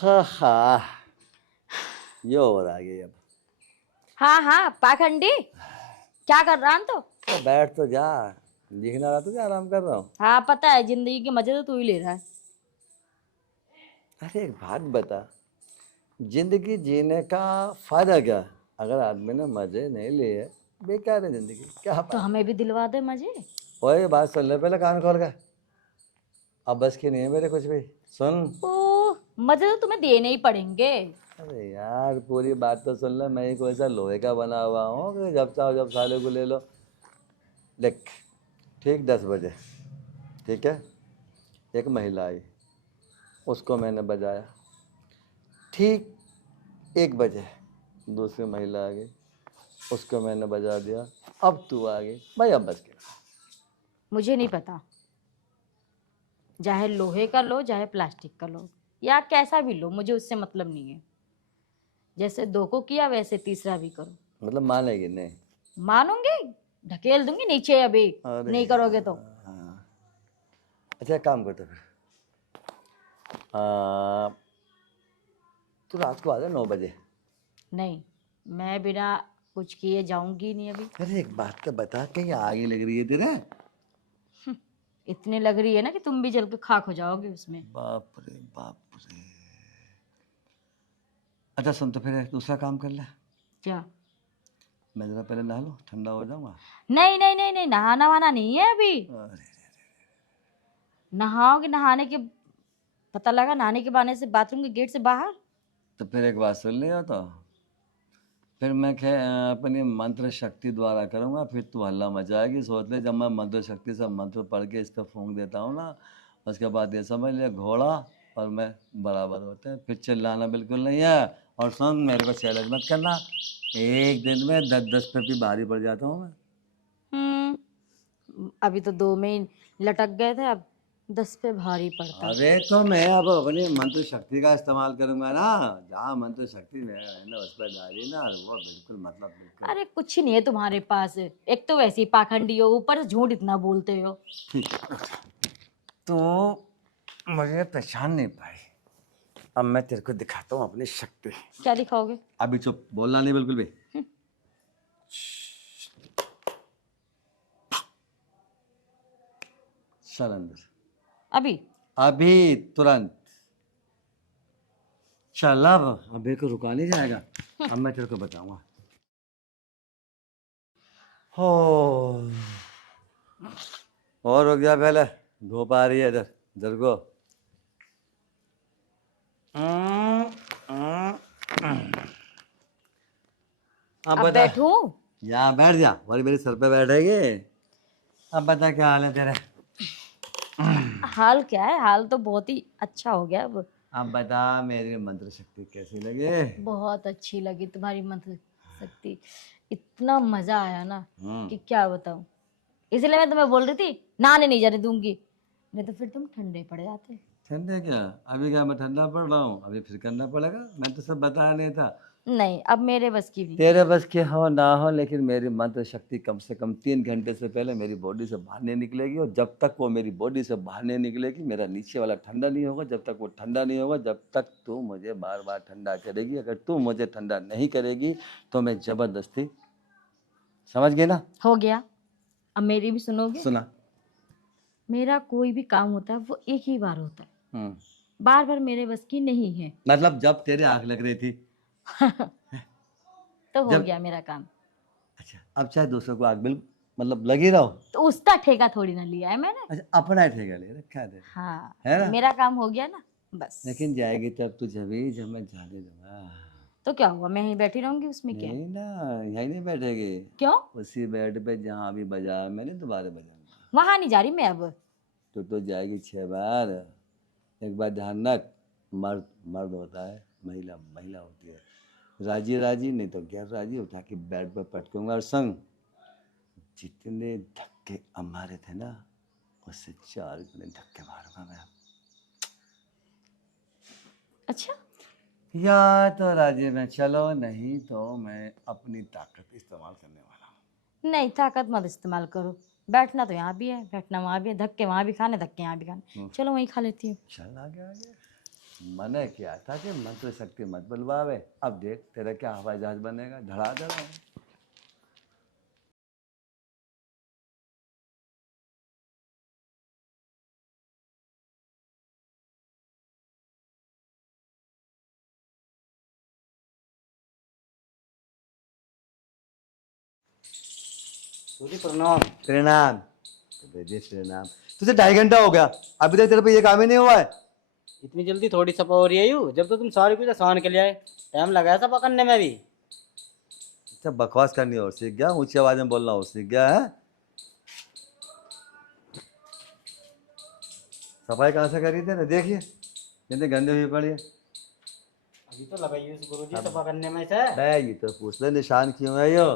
हाँ हाँ, ये हो रहा है अब। हाँ हाँ पाखंडी, क्या कर रहा है तो? तो बैठ तो जा, दिखना रहा तुझे आराम कर रहा हूँ। हाँ पता है, जिंदगी के मजे तो तू ही ले रहा है। अरे एक बात बता, जिंदगी जीने का फायदा क्या? अगर आदमी ने मजे नहीं लिए, बेकार है जिंदगी, क्या तो फायदा? हमें भी दिलवा दे मजे। ओए बात सुन ले पहले, कान खोल के। अब बस की नहीं है मेरे कुछ भी। सुन। ओ, मजे तो तुम्हें देने ही पड़ेंगे। अरे यार पूरी बात तो सुन ले, मैं ही कोई सा लोहे का बना हुआ हूँ कि जब चाहो जब साले को ले लो। देख, ठीक 10 बजे, ठीक है, एक महिला आई, उसको मैंने बजाया। ठीक 1 बजे दूसरी महिला आ गई, उसको मैंने बजा दिया। अब तू आ गई भाई, अब बस के। मुझे नहीं पता, चाहे लोहे का लो चाहे प्लास्टिक का लो या कैसा भी लो, मुझे उससे मतलब नहीं है। जैसे दो को किया वैसे तीसरा भी करो। मतलब मानेगी नहीं? मानूंगी, ढकेल दूंगी नीचे अभी। अरे नहीं करोगे तो। हाँ। अच्छा एक काम करते फिर, आ, तू रात को आ जा 9 बजे। नहीं, मैं बिना कुछ किए जाऊंगी नहीं अभी। अरे एक बात तो बता, कहीं आगे लग रही है तेरे? इतने लग रही है ना कि तुम भी जल के खाक हो जाओगे उसमें। बाप रे बाप रे। अच्छा सुन, तो फिर एक दूसरा काम कर ले। क्या? मैं जरा पहले नहा लूँ, ठंडा हो जाऊंगा। नहीं नहीं नहीं नहीं, नहाना वाना नहीं है अभी। अरे नहाओगे, नहाने के पता लगा नहाने के बहाने से बाथरूम के गेट से बाहर। तो फिर एक बात सुन लिया तो, फिर मैं अपनी मंत्र शक्ति द्वारा करूँगा, फिर तू हल्ला मचाएगी। सोच ले, जब मैं मंत्र शक्ति से मंत्र पढ़ के इस पर फूंक देता हूँ ना, उसके बाद ये समझ ले घोड़ा और मैं बराबर होते हैं। फिर चिल्लाना बिल्कुल नहीं है। और सुन, मेरे को चैलेंज मत करना, एक दिन में 10-10 पे भी भारी पड़ जाता हूँ मैं। अभी तो 2 में ही लटक गए थे, अब 10 पे भारी पड़ता है। अरे तो मैं अब अपनी मंत्र शक्ति का इस्तेमाल करूंगा ना, जहाँ मंत्र शक्ति मेरा है ना उस पर डाली ना, वो बिल्कुल मतलब बिल्कुल। अरे कुछ ही नहीं है तुम्हारे पास, एक तो वैसे ही पाखंडी हो, ऊपर से झूठ इतना बोलते हो। ठीक है, तो मुझे पहचान नहीं पाई, अब मैं तेरे को दिखाता हूँ अपनी शक्ति। क्या दिखाओगे? अभी चुप, बोलना नहीं बिल्कुल भी। चल अंदर, अभी? अभी, तुरंत चल। अब अभी को रुका नहीं जाएगा, अब मैं तेरे को बताऊंगा। हो, और रुक जा पहले, धूप आ रही है इधर, इधर को। अब अब बता। बैठूं? यहाँ बैठ जा, और मेरे सर पे बैठेगी। अब बता क्या हाल है तेरा? हाल क्या है, हाल तो बहुत ही अच्छा हो गया अब बता, मेरी मंत्र शक्ति कैसी लगी? बहुत अच्छी लगी तुम्हारी मंत्र शक्ति। इतना मजा आया ना हम्म। कि क्या बताऊं। इसलिए मैं तुम्हें बोल रही थी नहाने नहीं जाने दूंगी, नहीं तो फिर तुम ठंडे पड़ जाते। ठंडे क्या? अभी क्या मैं ठंडा पड़ रहा हूँ? अभी फिर करना पड़ेगा, मैं तो सब बताया नहीं था। नहीं, अब मेरे बस की नहीं। तेरे बस के हो ना हो, लेकिन मेरी मंत्र शक्ति कम से कम 3 घंटे से पहले मेरी बॉडी से बाहर नहीं निकलेगी। और जब तक वो मेरी बॉडी से बाहर नहीं निकलेगी, मेरा नीचे वाला ठंडा नहीं होगा। जब तक वो ठंडा नहीं होगा, जब तक तू मुझे बार बार ठंडा करेगी। अगर तू मुझे ठंडा नहीं करेगी तो मैं जबरदस्ती, समझ गई ना? हो गया, अब मेरी भी सुनोगे? सुना। मेरा कोई भी काम होता है वो एक ही बार होता है, हम्म। बार बार मेरे बस की नहीं है। मतलब जब तेरे आग लग रही थी, तो हो जब, गया मेरा काम। अच्छा अब चाहे दूसरों को आग बिल मतलब लगी रहो। तो उसका ठेका थोड़ी ना लिया है मैंने। अच्छा अपना ही ठेका ले रखा है तेरे, हाँ, है ना? मेरा काम हो गया ना, बस। लेकिन जाएगी तब तुझे भी जब मैं जाने दूंगा। तो क्या हुआ, मैं यहीं बैठी रहूंगी, उसमें क्या है? नहीं ना, यहीं नहीं बैठेगी। क्यों? उसी बेड पे जहाँ अभी बजाया मैंने, दोबारा बजाऊंगा। वहां नहीं जा रही मैं अब। तो जाएगी 6 बार। एक बार ध्यान रख, मर्द मर्द होता है, महिला महिला होती है। राजी राजी नहीं तो गैर राजी, उठा के बेड पर पटकूंगा। और संग जितने धक्के हमारे थे ना, उससे 4 गुने धक्के मारूंगा मैं। अच्छा, या तो राजी में चलो, नहीं तो मैं अपनी ताकत इस्तेमाल करने वाला हूँ। नहीं ताकत मत इस्तेमाल करो। बैठना तो यहाँ भी है, बैठना वहां भी है, धक्के वहां भी खाने, धक्के यहाँ भी खाने। चलो वहीं खा लेती हूँ। चल आगे आगे। मैंने किया था कि मंत्र शक्ति मत बुलवावे। अब देख तेरा क्या हवाई जहाज बनेगा, धड़ा धड़ा। गुरुजी प्रणाम। प्रणाम। दीदी प्रणाम। तुझे 2.5 घंटा हो गया, अभी तक तेरे पे ये काम ही नहीं हुआ है। इतनी जल्दी थोड़ी सफा हो रही है यू, जब तो तुम सारी कुछ आसान के लिए आए, टाइम लगाया सफा करने में भी। अच्छा बकवास करनी और सीख गया, ऊंची आवाज में बोलना और सीख गया है। सफाई कहाँ से करी थी ना, देखिए कितनी गंदी हुई पड़ी है। अभी तो लगाई गुरुजी सफा करने में से। बे ये तो पूछ ले निशान क्यों है यो,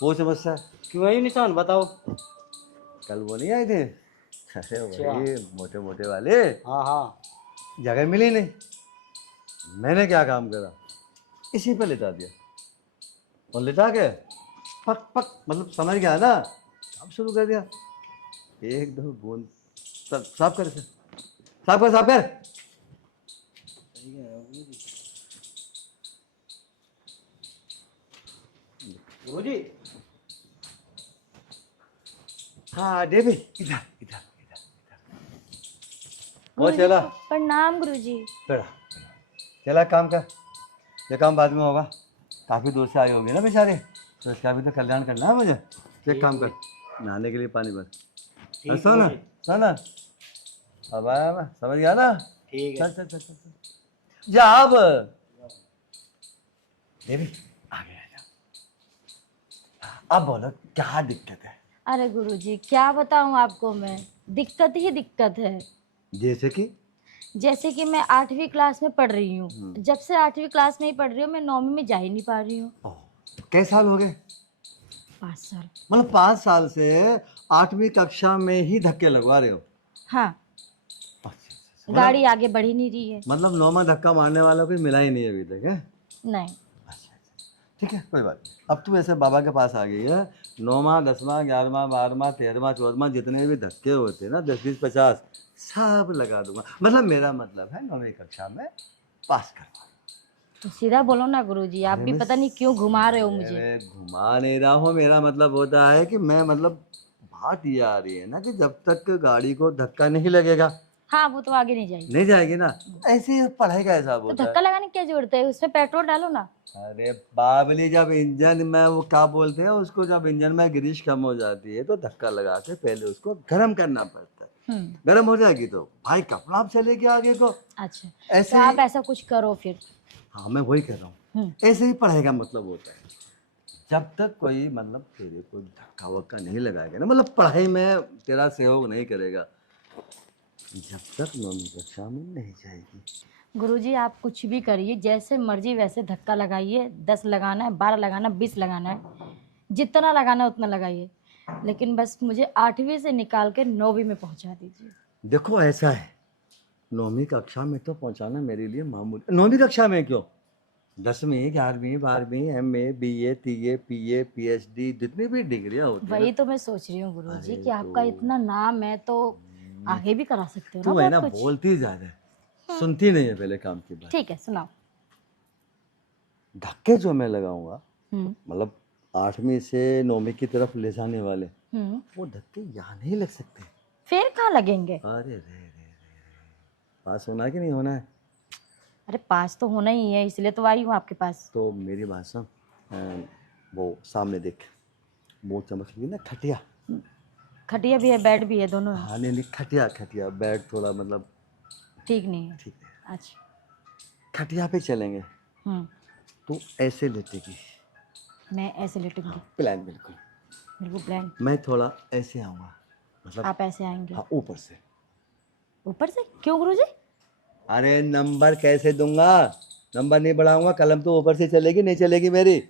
पूछ मुझसे। क्यों है यू निशान, बताओ। कल वो नहीं आई थी, अरे अच्छा। वही मोटे मोटे वाले, हाँ हाँ। जगह मिली नहीं, मैंने क्या काम करा, इसी पे लिटा दिया और लिटा के पक पक मतलब समझ गया ना, अब शुरू कर दिया। एक दो बूंद साफ कर इसे, साफ कर साफ कर। गुरुजी हाँ देवी इधर इधर इधर वो गुरुजी, चला प्रणाम गुरुजी। चला चला काम कर, ये काम बाद में होगा, काफ़ी दूर से आई होगी ना बेचारे, तो इसका भी तो कल्याण करना है मुझे। एक काम कर, नहाने के लिए पानी भर। ठीक सुन गुरुजी। सुन, अब आया मैं, समझ गया ना। ठीक चल है। चल चल चल चल। जा अब देवी आगे आ जा, अब बोलो क्या दिक्कत है। अरे गुरुजी क्या बताऊं आपको मैं, दिक्कत ही दिक्कत है। जैसे कि जैसे कि मैं 8वीं क्लास में पढ़ रही हूँ, जब से 8वीं क्लास में ही पढ़ रही हूँ, मैं 9वीं में जा ही नहीं पा रही हूँ। ओह, कई साल हो गए, 5 साल। मतलब 5 साल से 8वीं कक्षा में ही धक्के लगवा रहे हो। हाँ, अच्छा, गाड़ी आगे बढ़ ही नहीं रही है। मतलब 9वां धक्का मारने वाला कोई मिला ही नहीं अभी तक है। नहीं। अच्छा ठीक है कोई बात नहीं। अब तू ऐसे बाबा के पास आ गई है, 9वां 10वां 11वां 12वां 13वां 14वां जितने भी धक्के होते हैं ना, 10 20 50 सब लगा दूंगा। मतलब मेरा मतलब है 9वीं कक्षा में पास करवा। तो सीधा बोलो ना गुरुजी, आप अरे भी मैं पता नहीं क्यों घुमा रहे हो मुझे। अरे घुमा नहीं रहा हूँ, मेरा मतलब होता है कि मैं मतलब बात ये आ रही है ना कि जब तक गाड़ी को धक्का नहीं लगेगा, हाँ, वो तो आगे नहीं जाएगी। नहीं जाएगी ना, ऐसे ही पढ़ाई का हिसाब तो होता है। धक्का लगाने की क्या जरूरत है, उसमें पेट्रोल डालो ना। अरे बाबली, जब इंजन में वो क्या बोलते हैं उसको, जब इंजन में ग्रीस कम हो जाती है तो धक्का लगा के पहले उसको गर्म करना पड़ता है। गर्म हो जाएगी तो भाई कपड़ा आप चलेगी आगे को। अच्छा, ऐसे तो आप ही, ऐसा कुछ करो फिर। हाँ मैं वही कर रहा हूँ, ऐसे ही पढ़ाई का मतलब होता है। जब तक कोई मतलब तेरे को धक्का वक्का नहीं लगाएगा ना, मतलब पढ़ाई में तेरा सहयोग नहीं करेगा, जब तक 9वीं कक्षा में नहीं जाएगी। गुरुजी आप कुछ भी करिए, जैसे मर्जी वैसे धक्का लगाइए, 10 लगाना है, 12 लगाना है, 20 लगाना है, जितना लगाना है उतना लगाइए, लेकिन बस मुझे 8वीं से निकाल के 9वीं में पहुंचा दीजिए। देखो ऐसा है, 9वीं कक्षा में तो पहुंचाना मेरे लिए मामूली। 9वीं कक्षा में क्यों, 10वीं 11वीं 12वीं MA BA TA PA PhD जितनी भी डिग्रियां होती है वही ना। तो मैं सोच रही हूँ गुरुजी अरे कि आपका इतना नाम है तो आगे भी करा सकते हो ना तू है बहुत ना कुछ। बोलती ज्यादा है, सुनती नहीं है पहले काम की बात। ठीक है, सुनाओ। धक्के जो मैं लगाऊंगा, हम्म मतलब 8वीं से 9वीं की तरफ ले जाने वाले, हम्म वो धक्के यहाँ नहीं लग सकते। फिर कहाँ लगेंगे? अरे रे, पास होना है कि नहीं होना है। अरे पास तो होना ही है, इसलिए तो आई हूँ आपके पास। तो मेरी बात सुन, वो सामने देख, वो चमक रही है ना खटिया। खटिया भी है, बेड भी है, दोनों है। हाँ नहीं नहीं, खटिया खटिया, बेड थोड़ा मतलब ठीक नहीं है। ठीक है। अच्छा। खटिया पे चलेंगे, हम्म तो ऐसे लेटेगी। मैं ऐसे लेटूंगी। प्लान बिल्कुल। बिल्कुल प्लान। मैं थोड़ा ऐसे आऊँगा, मतलब आप ऐसे आएंगे? हाँ ऊपर से। ऊपर से क्यों गुरुजी? अरे नंबर कैसे दूंगा, नंबर नहीं बढ़ाऊंगा, कलम तो ऊपर से चलेगी नहीं चलेगी मेरी।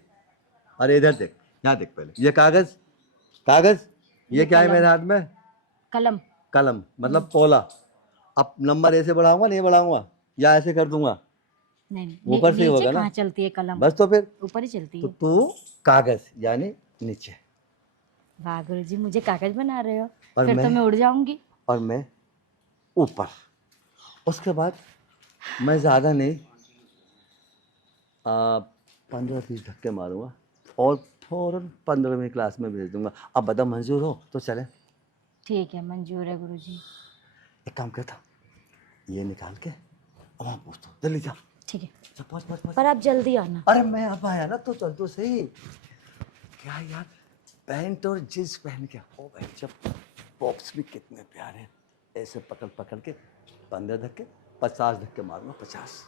अरे इधर देख, यहाँ देख पहले, ये कागज, कागज ये क्या है कलम। मेरे हाथ में, कलम। कलम मतलब पोला। अब नंबर ऐसे बढ़ाऊंगा नहीं बढ़ाऊंगा, या ऐसे कर दूंगा, नहीं नहीं, ऊपर से ही नीचे होगा ना, कहाँ चलती है कलम? बस तो फिर। ऊपर ही चलती तो है। तू कागज यानी नीचे, वाह गुरुजी, मुझे कागज बना रहे हो। और फिर तो मैं मैं उड़ जाऊंगी। और मैं ऊपर। उसके बाद मैं ज़्यादा नहीं 15-20 धक्के मारूंगा और फ़ौरन 15वीं क्लास में भेज दूंगा। अब बता मंजूर हो तो चले। ठीक है, मंजूर है गुरुजी। एक काम करता, ये निकाल के अब वहाँ पूछ दो, जल्दी जा। ठीक है, चल पहुँच पहुँच पहुँच। पर आप जल्दी आना। अरे मैं अब आया ना तो चल तो सही। क्या यार, पैंट और जींस पहन के ओ भाई, जब बॉक्स भी कितने प्यारे हैं। ऐसे पकड़ पकड़ के 15 धक्के 50 धक्के मारूंगा, 50।